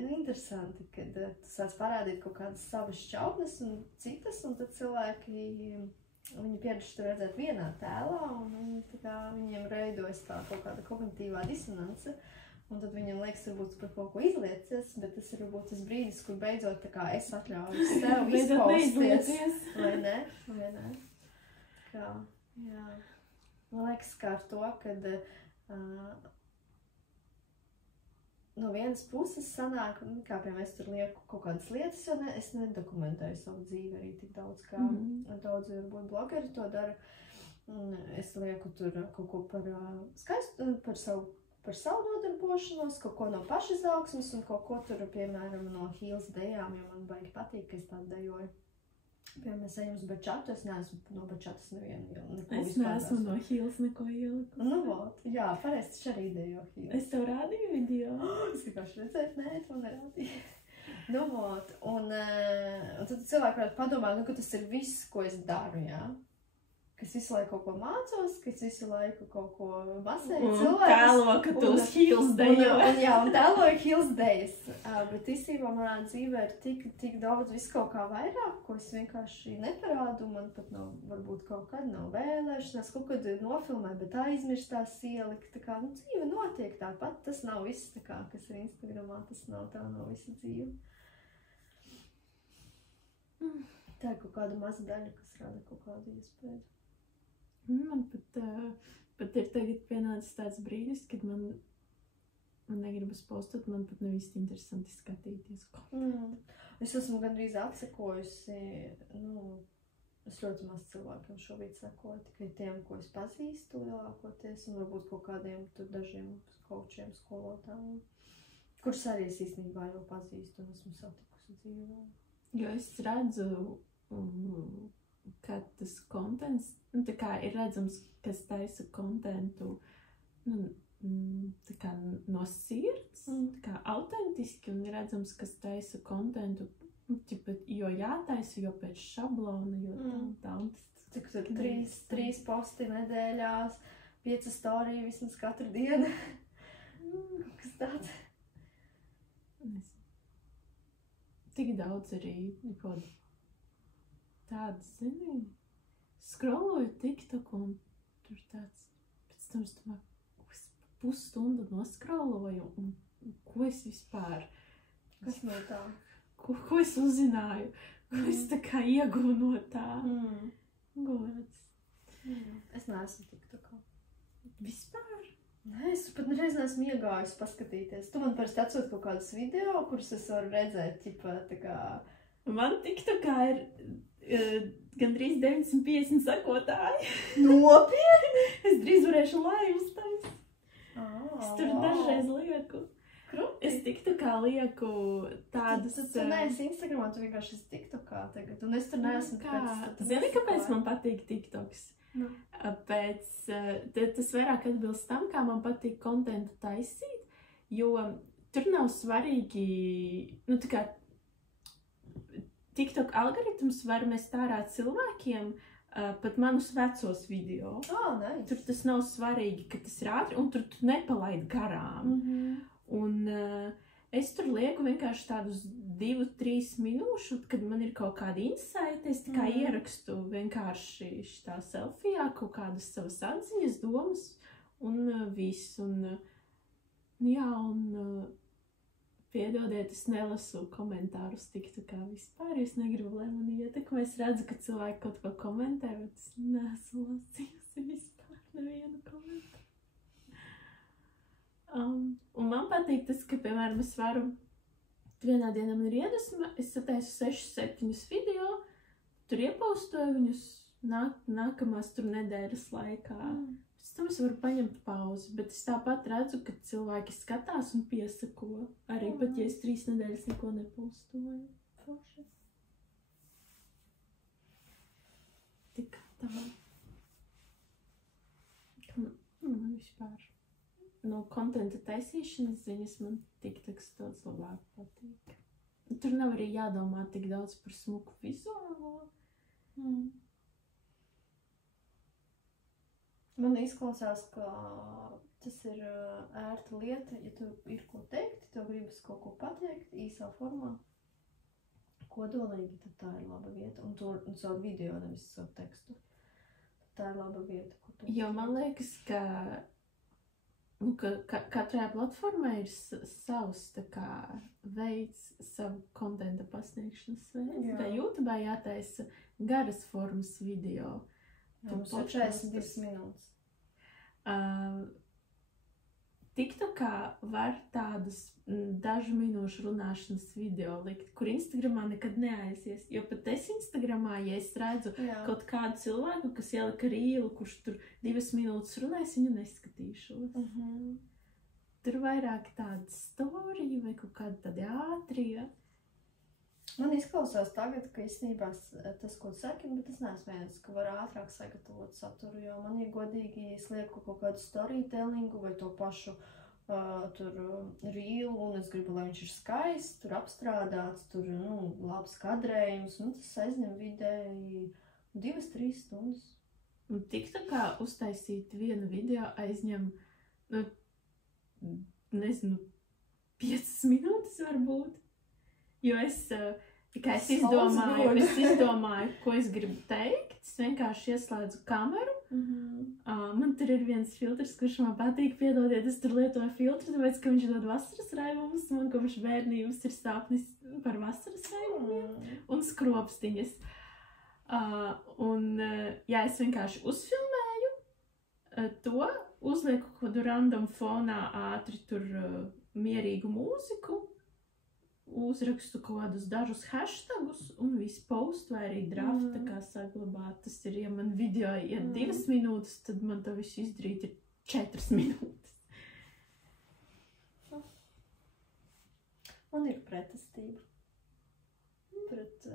interesanti, kad tu sāc parādīt kaut kādas savas šķautnes un citas, un tad cilvēki, viņi pieraduši tev redzēt vienā tēlā, un viņiem veidojas tā kaut kāda kognitīvā disonance, un tad viņiem liekas, varbūt par kaut ko izliecies, bet tas ir varbūt tas brīdis, kur beidzot tā kā es atļauju sev izpausties, vai ne? Kā, jā. Man liekas, kā ar to, kad no vienas puses sanāk, kā piemēram es tur lieku kaut kādas lietas, jo es nedokumentēju savu dzīvi arī tik daudz, kā daudzi varbūt blogeri to dara. Es lieku tur kaut ko par skaistu, par savu nodarbošanos, kaut ko no pašizaugsmes un kaut ko tur, piemēram, no heels dejām, jo man baigi patīk, ka es tādu dejoju. Piemēram, mēs ejam uz bačatu, es neesmu no bačatas nevienu. Es neesmu no heels neko ieliku. Jā, pareizi taču arī dejo heels. Es tev rādīju video. Es vienkārši redzēju, nē, to nerādīju. Un tad cilvēki varētu padomāt, ka tas ir viss, ko es daru, jā. ka es visu laiku kaut ko mācos, ka es visu laiku kaut ko masēju Un cilvēkus. tēlo, ka tu uz Hills dejo. Un tēloju Hills dejas. Bet īstenībā manā dzīvē ir tik daudz visu kaut kā vairāk, ko es vienkārši neparādu. Man pat nav, varbūt kaut kad nav vēlēšanās, kaut kad nofilmēju, bet aizmirstās ielikt. Tā kā, dzīve notiek tāpat. Tas nav viss, tā kā, kas ir Instagramā, tas nav visa dzīve. Tā ir kaut kāda maza daļa, kas rada kaut kādu iespēju. Man pat ir tagad pienācis tāds brīdis, kad man negribas postot, man pat nav īsti interesanti skatīties. Es esmu gandrīz atsekojusi, es ļoti maz cilvēkiem šobrīd sekoju, tikai tiem, ko es pazīstu lielākoties, un varbūt kaut kādiem tur dažiem kočiem, skolotājiem, kurus arī es īstenībā jau pazīstu un esmu satikusi dzīvē. Jo es redzu, ka tas kontents, tā kā ir redzams, kas taisa kontentu, tā kā no sirds, tā kā autentiski, un ir redzams, kas taisa kontentu, jo jātaisa, jo pēc šablona, jo tā. Cik tur 3 posti nedēļās, 5 storiju vismaz katru dienu. Kas tāds? Tik daudz arī nekādu tādu, zini, scrolloju TikTok un tur tāds, pēc tam es domāju, ko es pusstundu noscrolloju un ko es vispār, kas no tā? Ko es uzzināju, ko es tā kā ieguvu no tā. Gods. Es neesmu TikTokā. Vispār? Nē, es pat nereiz neesmu iegājusi paskatīties. Tu man parasti atsūti kaut kādus video, kurus es varu redzēt, tā kā... Man TikTokā ir gandrīz 950 sekotāji. Nopietni? Es drīz varēšu laivus taisīt. Es tur dažreiz lieku. Kruti. Es TikTokā lieku tādas... Tu neesi Instagramā, tu vienkārši esi TikTokā tagad. Un es tur neesmu pēc... Zini, kāpēc man patīk TikToks? Tas vairāk atbilst tam, kā man patīk kontentu taisīt, jo tur nav svarīgi, tā kā TikTok algoritms var mest ārā cilvēkiem pat manus vecos video. Nice. Tur tas nav svarīgi, ka tas ir ātri, un tur tu nepalaid garām. Un es tur lieku vienkārši tādus 2-3 minūšu, kad man ir kaut kāda insight, es tā kā ierakstu vienkārši šitā selfijā kaut kādas savas atziņas, domas un viss. Un piedodiet, es nelasu komentārus TikTokā vispār, jo es negribu, lai man ietekmē. Es redzu, ka cilvēki kaut ko komentē, bet es neesmu lasījusi vispār nevienu komentāru. Un man patīk tas, ka, piemēram, es varu, vienā dienā man ir iedvesma, es sataisu 6-7 video, tur iepostoju viņus nākamās tur nedēļas laikā. Pēc tam es varu paņemt pauzi, bet es tāpat redzu, ka cilvēki skatās un piesako. Arī pat, ja es 3 nedēļas neko nepostoju. Forši. Tik tā. Man vispār. No kontenta taisīšanas ziņas man TikToks daudz labāk patīk. Tur nav arī jādomā tik daudz par smuku vizuālo. Man izklausās, ka tas ir ērta lieta, ja tu ir ko teikt, tev gribas kaut ko pateikt īsā formā. Kodolīgi, tad tā ir laba vieta. Un caur video, nevis caur tekstu. Tā ir laba vieta, ko teikt. Jo man liekas, ka katrai platformai ir savs tā kā veids, savu kontenta pasniegšanas veids. Tā YouTubē jātaisa garas formas video. Mums ir 42 minūtes. TikTokā var tādus dažu minūšu runāšanas video likt, kur Instagramā nekad neaizies. Jo pat es Instagramā, ja es redzu kaut kādu cilvēku, kas ielika rīlu, kurš tur 2 minūtes runājas, viņu neskatīšos. Tur vairāk tāda storija vai kaut kāda tāda ātrija. Man izklausās tagad, ka īstenībā tas, ko saki, bet es neesmu viens, ka var ātrāk sagatavot saturu, jo man ir godīgi, es lieku kaut kādu storytellingu vai to pašu tur rīlu, un es gribu, lai viņš ir skaists, tur apstrādāts, tur, labs kadrējums, tas aizņem vidēji 2-3 stundas. Un tik tā kā uztaisīt vienu video aizņem, nu, nezinu, 5 minūtes varbūt. Jo es izdomāju, ko es gribu teikt. Es vienkārši ieslēdzu kameru. Man tur ir viens filtrs, kurš man patīk, piedodiet, es tur lietoju filtru, tāpēc, ka viņš dod vasaras raivumus. Man kopš bērnības ir sāpnis par vasaras raivumiem un skropstiņas. Jā, es vienkārši uzfilmēju to, uzlieku kaut kādu random fonā ātri tur mierīgu mūziku, uzrakstu kaut kādus dažus hashtagus un visu postu vai arī draftu tā kā saglabāt. Tas ir, ja man video iet 2 minūtes, tad man to visu izdarīt ir 4 minūtes. Man ir pretestība. Pret,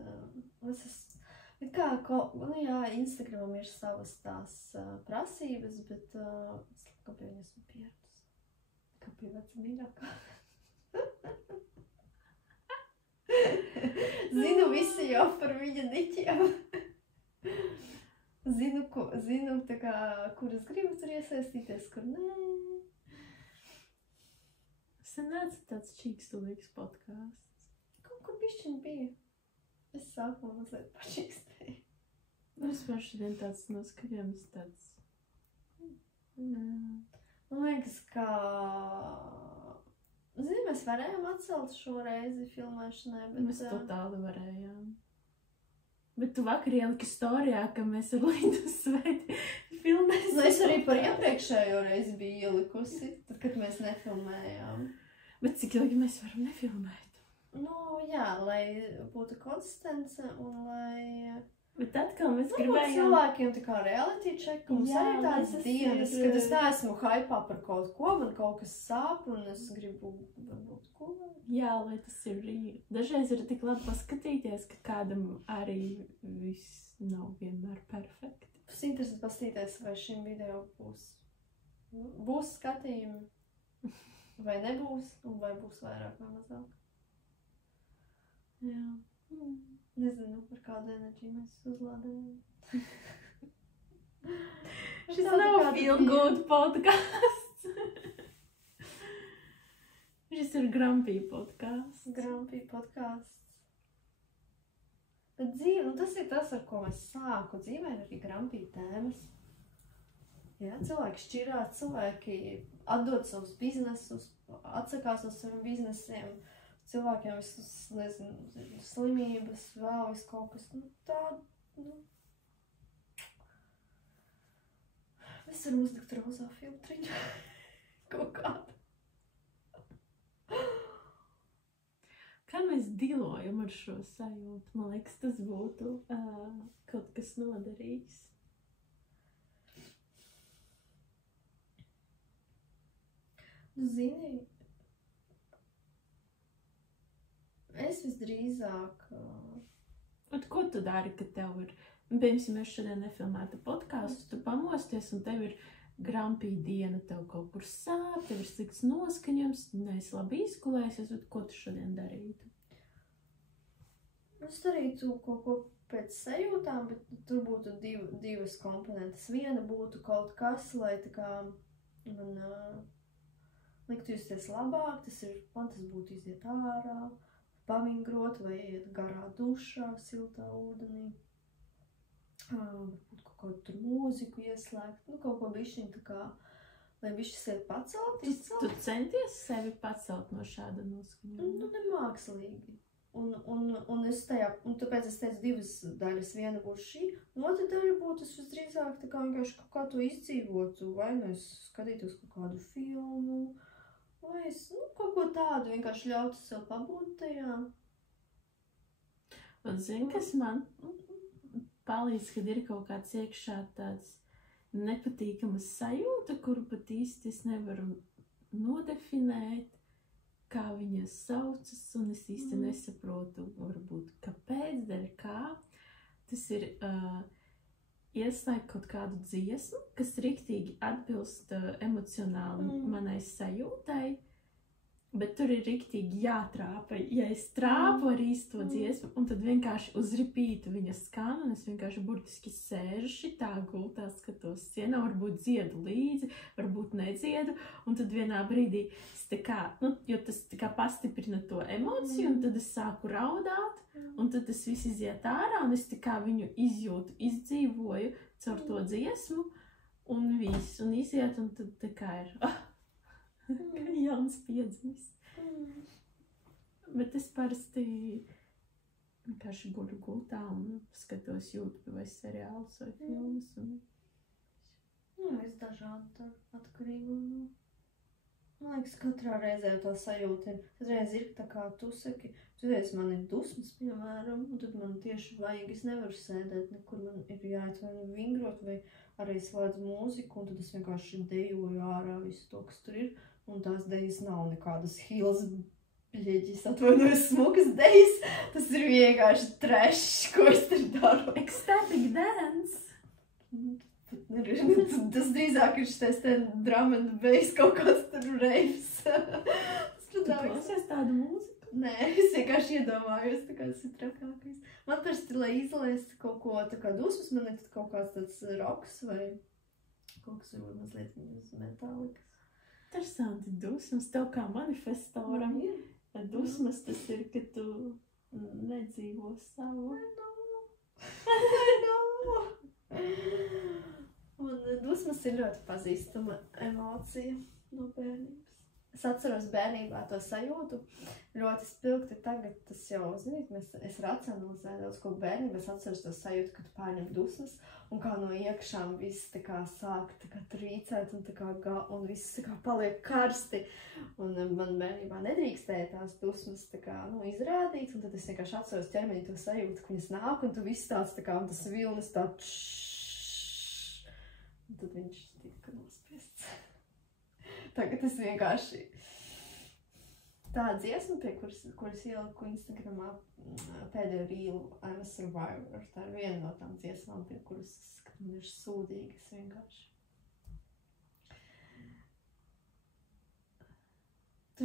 Instagramam ir savas tās prasības, bet es kāpēc esmu pieredus. Kāpēc veca mīļākā? Zinu visu jau par viņa niķiem. Zinu tā kā, kur es gribu tur iesaistīties, kur nē. Sen nāca tāds čīkstulīgs podcasts. Kaut kur bišķiņ bija. Es sākumā mazliet pačīkstēju. Es par šodien tāds noskaņojums tāds. Man liekas, ka... Zini, mēs varējām atcelt šo reizi filmēšanai, bet... Mēs totāli varējām. Bet tu vakar ieliki storijā, ka mēs ar Lindu Sveti filmēsim. Nu, es arī par iepriekšējo reizi biju ielikusi, tad, kad mēs nefilmējām. Bet cik ilgi mēs varam nefilmēt? Nu, jā, lai būtu konsistence un lai... Bet atkal mēs gribējām... cilvēkiem tā kā reality check, mums arī tādas dienas, kad es neesmu haipā par kaut ko, man kaut kas sāp un es gribu varbūt ko. Jā, lai tas ir dažreiz ir tik labi paskatīties, ka kādam arī viss nav vienmēr perfekti. Tas interesanti paskatīties, vai šim video būs skatījumi, vai nebūs, un vai būs vairāk vai mazāk. Jā. Nezinu, par kādu enerģiju mēs uzlādējam. Šis nav feel good podcasts. Šis ir grumpy podcasts. Grumpy podcasts. Bet dzīve, nu tas ir tas, ar ko mēs sāku. Dzīvē ir arī grumpy tēmas. Jā, cilvēki šķirās, cilvēki atdod savus biznesus, atsakās no saviem biznesiem. Cilvēkiem visas, nezinu, slimības, vēl viss kaut kas, nu tādu, nu. Mēs varam uzlikt rozā filtriņu. Kaut kādu. Kā mēs dilojam ar šo sajūtu? Man liekas, tas būtu kaut kas noderīgs. Nu, zini, es visdrīzāk... Un ko tu dari, kad tev ir... Piemēram, mēs šodien nefilmētu podcastu, tu pamosties un tev ir grumpy diena, tev kaut kur sāp, tev ir slikts noskaņojums, neesi labi izgulējies, bet ko tu šodien darītu? Es darītu kaut ko pēc sajūtām, bet tur būtu divas komponentes. Viena būtu kaut kas, lai tā kā man liktu justies labāk, tas būtu iziet ārā, pavingrot vai iet garā dušā, siltā ūdenī. Varbūt kaut kādu tur mūziku ieslēgt, nu kaut ko bišķiņ tā kā, lai bišķi sevi pacelt, izcelt. Tu centies sevi pacelt no šāda noskaņojuma? Nu, nemākslīgi. Un tāpēc es teicu divas daļas, viena būs šī, un otra daļa būtu es visdrīzāk tā kā vienkārši kaut kā to izdzīvotu, vai nu es skatītos kaut kādu filmu, vai es kaut ko tādu vienkārši ļautu sev pabūt tajā. Un zini, kas man palīdz, kad ir kaut kāds iekšā tāds nepatīkamas sajūta, kuru pat īsti es nevaru nodefinēt, kā viņas saucas, un es īsti nesaprotu, varbūt, kāpēc, dēļ kā. Tas ir ieslēgt kaut kādu dziesmu, kas riktīgi atbilst emocionāli manai sajūtai, Bet tur ir riktīgi jātrāpa. Ja es trāpu ar īsto dziesmu, un tad vienkārši uz ripītu viņa skan, un es vienkārši burtiski sēžu šitā gultā, skatos sienā, varbūt dziedu līdzi, varbūt nedziedu, un tad vienā brīdī es tā kā, jo tas tā kā pastiprina to emociju, un tad es sāku raudāt, un tad tas viss iziet ārā, un es tā kā viņu izjūtu, izdzīvoju caur to dziesmu, un viss, un iziet, un tad tā kā ir... jauns piedzimis. Bet es parasti vienkārši guļu gultā un skatos YouTube vai seriālus vai filmas. Es dažādi atkarīgi. Man liekas, katrā reizē to sajūta ir. Katreiz ir tā kā tu saki, tu man ir dusmas, piemēram, un tad man tieši vajag, es nevaru sēdēt, nekur man ir jāiet vai vingrot, vai arī slēdz mūziku, un tad es vienkārši dejoju ārā visu to, kas tur ir. Un tās dejas nav nekādas hils, bļeģis, atvainojas smukas dejas. Tas ir vienkārši trash, ko es tur daru. Ecstatic dance! Tas drīzāk ir šitais drum and bass kaut kāds tur reivs. Tu klausies tādu mūziku? Nē, es vienkārši iedomājos, tā kā tas ir trakākais. Man parasti, lai izlaist kaut ko tā kā dusmas, man ir kaut kāds tāds roks vai kaut kas varbūt mazliet uz metālikas. Interesanti dusmas, tev kā manifestoram. Dusmas tas ir, ka tu nedzīvo savu. I know. Un dusmas ir ļoti pazīstama emocija no bērnības. Es atceros bērnībā to sajūtu ļoti spilgti tagad, tas jau, zinīt, es racionalizēju daudz ko bērnībā, es atceros to sajūtu, kad pārņem dusmas, un kā no iekšām viss tā kā sāk tā kā trīcēt, un viss tā kā paliek karsti, un man bērnībā nedrīkstēja tās dusmas tā kā, izrādīt, un tad es vienkārši atceros ķermeņi to sajūtu, ka viņas nāk, un tu viss tāds tā kā, un tas vilnis tā un tad viņš tika nospiests. Tagad es vienkārši tā dziesma, pie kuras ieliku Instagramā pēdējo rīlu I'm a Survivor. Tā ir viena no tām dziesmām, pie kuras man ir sūdīgas vienkārši.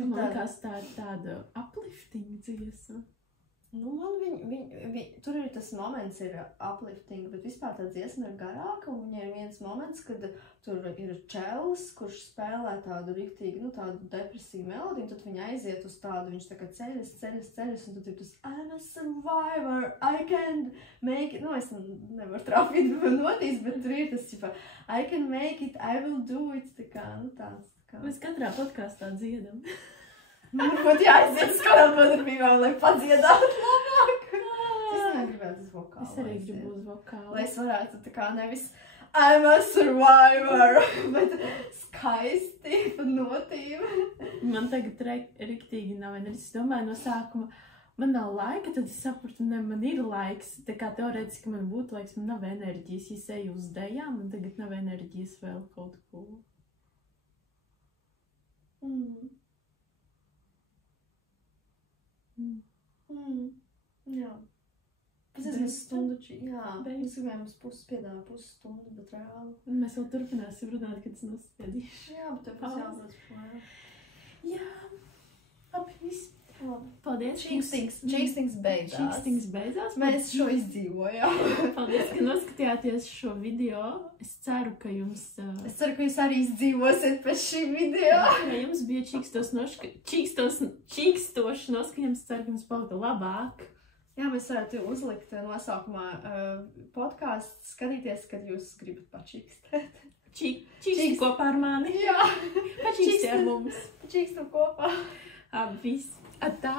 Man liekas, tā ir tāda uplifting dziesma. Tur ir tas moments ir uplifting, bet vispār tā dziesma ir garāka, un viņai ir viens moments, kad tur ir čels, kurš spēlē tādu riktīgi, tādu depresīvu melodiju, un tad viņa aiziet uz tādu, viņš tā kā ceļas, un tad ir tas I'm a survivor, I can make it, es nevaru trāpīt notīs, bet tur ir tas, I can make it, I will do it, tā kā, tāds. Mēs katrā podkāstā dziedam. Varbūt jāaiziet uz kādām nodarbībām, lai padziedātu labāk. Es negribētu uz vokālu. Es arī gribu uz vokālu. Lai es varētu tā kā nevis I'm a survivor, bet skaisti pa notīm. Man tagad riktīgi nav enerģijas. Es domāju no sākuma, man nav laika, tad es sapratu, man ir laiks. Tā kā teorētiski man būtu laiks, man nav enerģijas. Es eju uz dejām, man tagad nav enerģijas vēl kaut ko. Jā. Es esmu stundu, jā. Mēs gribējām piedāvā pusstundu, bet reāli. Mēs vēl turpināsim runāt, kad es nospiedīšu. Jā, bet tev būs jābūt projām. Jā. Labi, viss. Paldies. Čīkstings beidzās. Mēs šo izdzīvojām. Paldies, ka noskatījāties šo video. Es ceru, ka jums... Es ceru, ka jūs arī izdzīvosiet pēc šī video. Ja jums bija čīkstoši noskaņams, ceru, ka jums palika labāk. Jā, mēs varētu uzlikt nosaukumā podkāstu, skatīties, kad jūs gribat pačīkstēt. Čīksti kopā ar mani. Jā. Pačīksti ar mums. Pačīkstam kopā. Viss. Atā!